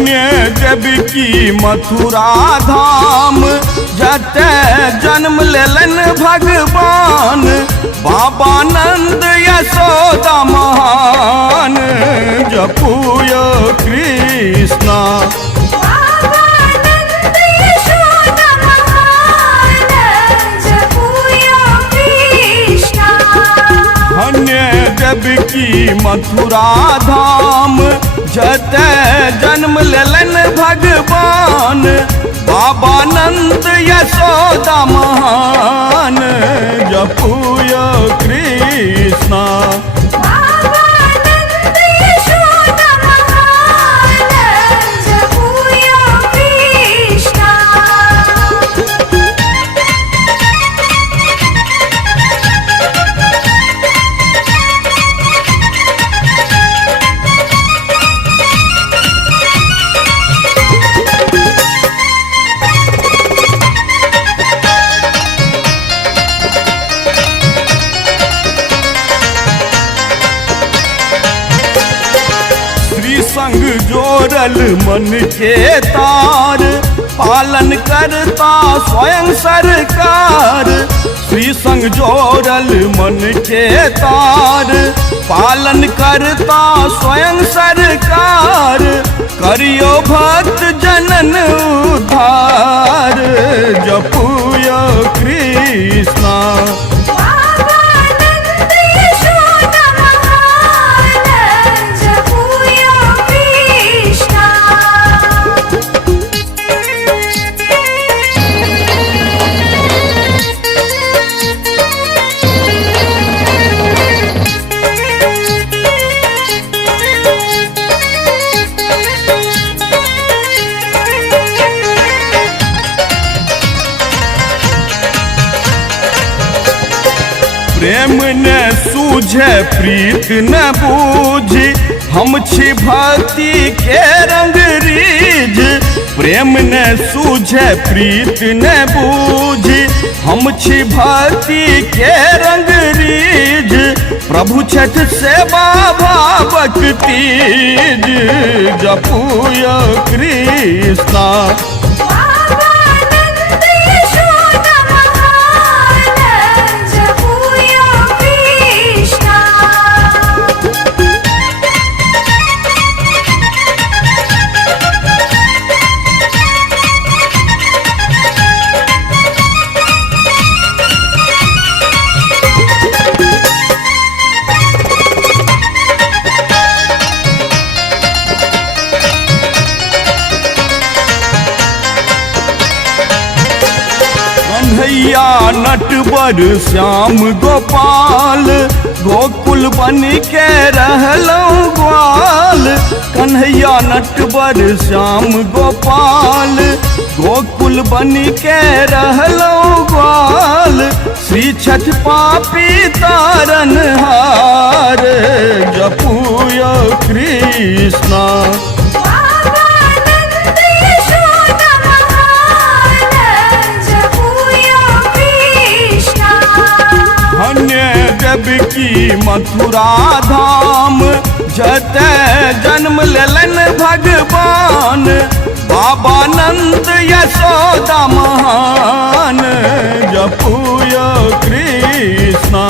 अन्य देवकी मथुरा धाम जते जन्म लेलन भगवान, बाबा नंद यशोदा महान, जपूय कृष्णा। देवकी मथुरा धाम जते जन्म लेलन भगवान, बाबा नंद यशोदा महान, जपूय कृष्णा। संग जोड़ल मन के तार, पालन करता स्वयं सरकार। श्री संग जोड़ल मन के तार, पालन करता स्वयं सरकार। करियो भक्त जनन उद्धार, जपूय कृष्णा। प्रेम न सूझे प्रीत न बूझ, हम छी भक्ति के रंग रीझ। प्रेम न सूझे प्रीत न बूझ, हम छी भक्ति के रंग रीझ। प्रभु छठ सेवा भावक तीज, जपूय कृष्णा। कन्हैया नटवर श्याम गोपाल, गोकुल बन के रहलौं ग्वाल। कन्हैया नटवर श्याम गोपाल, गोकुल बन के रहलौं ग्वाल। श्री छठ पापी तारन हार, जपूय कृष्णा। देवकी मथुरा धाम जते जन्म लेलन भगवान, बाबा नंद यशोदा महान, जपूय कृष्णा।